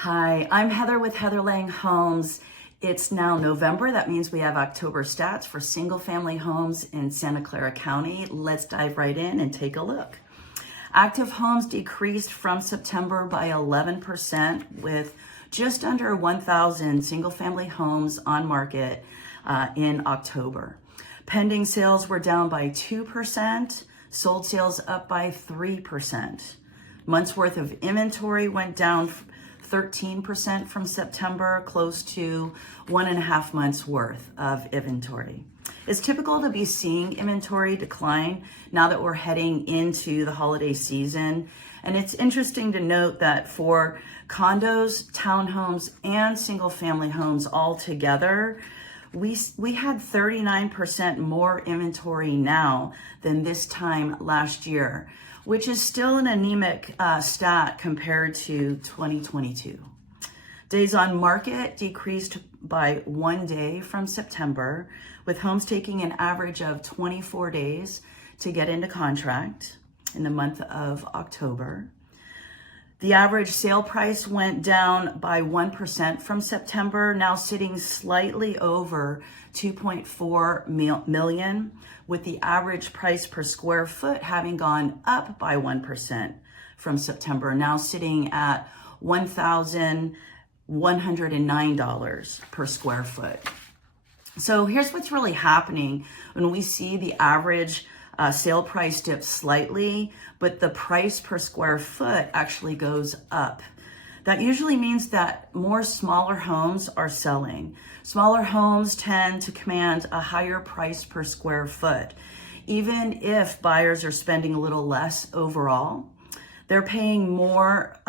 Hi, I'm Heather with Heather Lange Homes. It's now November. That means we have October stats for single family homes in Santa Clara County. Let's dive right in and take a look. Active homes decreased from September by 11% with just under 1,000 single family homes on market in October. Pending sales were down by 2%, sold sales up by 3%. Months worth of inventory went down 13% from September, close to 1.5 months worth of inventory. It's typical to be seeing inventory decline now that we're heading into the holiday season. And it's interesting to note that for condos, townhomes, and single family homes all together, we had 39% more inventory now than this time last year, which is still an anemic stat compared to 2022. Days on market decreased by 1 day from September, with homes taking an average of 24 days to get into contract in the month of October. The average sale price went down by 1% from September, now sitting slightly over 2.4 million, with the average price per square foot having gone up by 1% from September, now sitting at $1,109 per square foot. So here's what's really happening when we see the average sale price dip slightly, but the price per square foot actually goes up. That usually means that more smaller homes are selling. Smaller homes tend to command a higher price per square foot. Even if buyers are spending a little less overall, they're paying more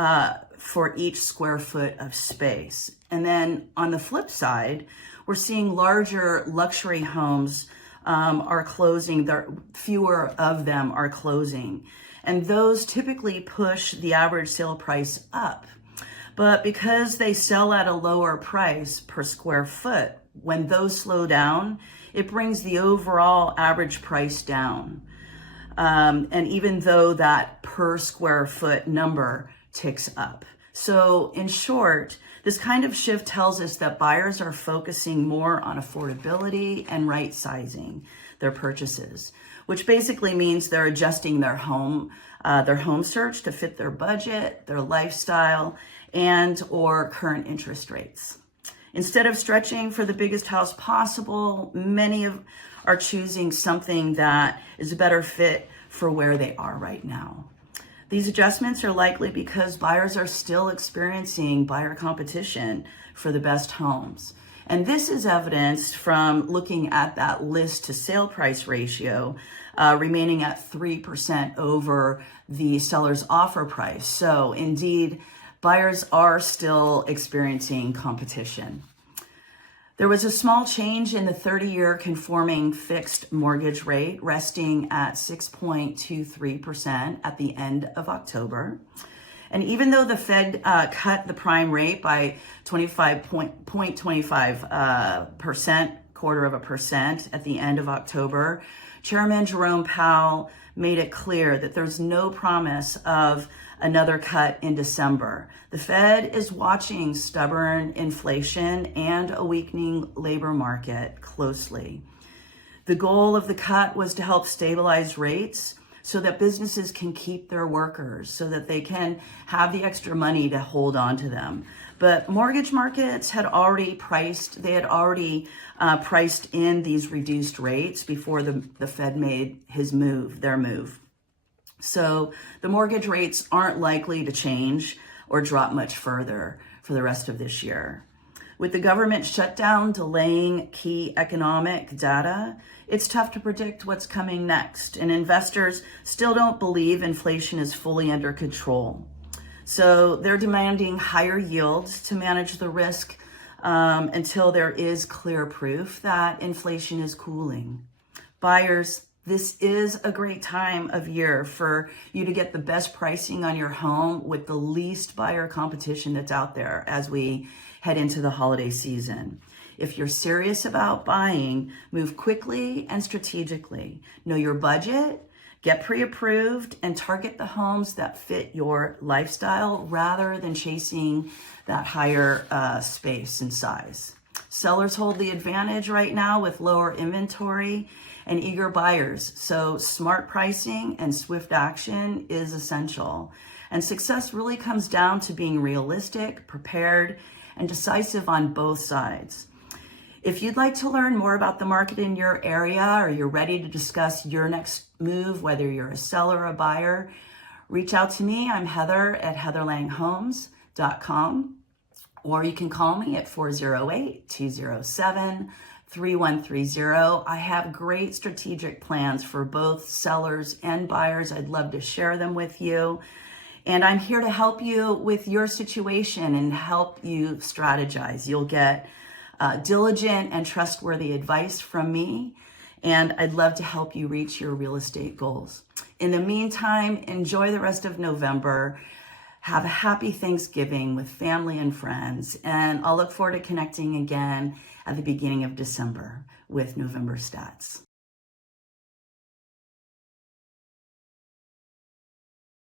for each square foot of space. And then on the flip side, we're seeing larger luxury homes are closing, fewer of them are closing. And those typically push the average sale price up. But because they sell at a lower price per square foot, when those slow down, it brings the overall average price down. And even though that per square foot number ticks up. So in short, this kind of shift tells us that buyers are focusing more on affordability and right sizing their purchases, which basically means they're adjusting their home search to fit their budget, their lifestyle, and or current interest rates. Instead of stretching for the biggest house possible, many are choosing something that is a better fit for where they are right now. These adjustments are likely because buyers are still experiencing buyer competition for the best homes. And this is evidenced from looking at that list to sale price ratio remaining at 3% over the seller's offer price. So indeed, buyers are still experiencing competition. There was a small change in the 30-year conforming fixed mortgage rate, resting at 6.23% at the end of October. And even though the Fed cut the prime rate by 25.25%, quarter of a percent at the end of October, Chairman Jerome Powell made it clear that there's no promise of another cut in December. The Fed is watching stubborn inflation and a weakening labor market closely. The goal of the cut was to help stabilize rates so that businesses can keep their workers, so that they can have the extra money to hold on to them. But mortgage markets had already priced in these reduced rates before the Fed made their move. So the mortgage rates aren't likely to change or drop much further for the rest of this year. With the government shutdown delaying key economic data, it's tough to predict what's coming next, and investors still don't believe inflation is fully under control. So they're demanding higher yields to manage the risk until there is clear proof that inflation is cooling. Buyers, this is a great time of year for you to get the best pricing on your home with the least buyer competition that's out there as we head into the holiday season. If you're serious about buying, move quickly and strategically. Know your budget, Get pre-approved and target the homes that fit your lifestyle rather than chasing that higher space and size. Sellers hold the advantage right now with lower inventory and eager buyers. So smart pricing and swift action is essential. And success really comes down to being realistic, prepared, and decisive on both sides. If you'd like to learn more about the market in your area, or you're ready to discuss your next move, whether you're a seller or a buyer, reach out to me. I'm Heather at heatherlangehomes.com, or you can call me at 408-207-3130. I have great strategic plans for both sellers and buyers. I'd love to share them with you. And I'm here to help you with your situation and help you strategize. You'll get diligent and trustworthy advice from me, and I'd love to help you reach your real estate goals. In the meantime, enjoy the rest of November. Have a happy Thanksgiving with family and friends, and I'll look forward to connecting again at the beginning of December with November stats.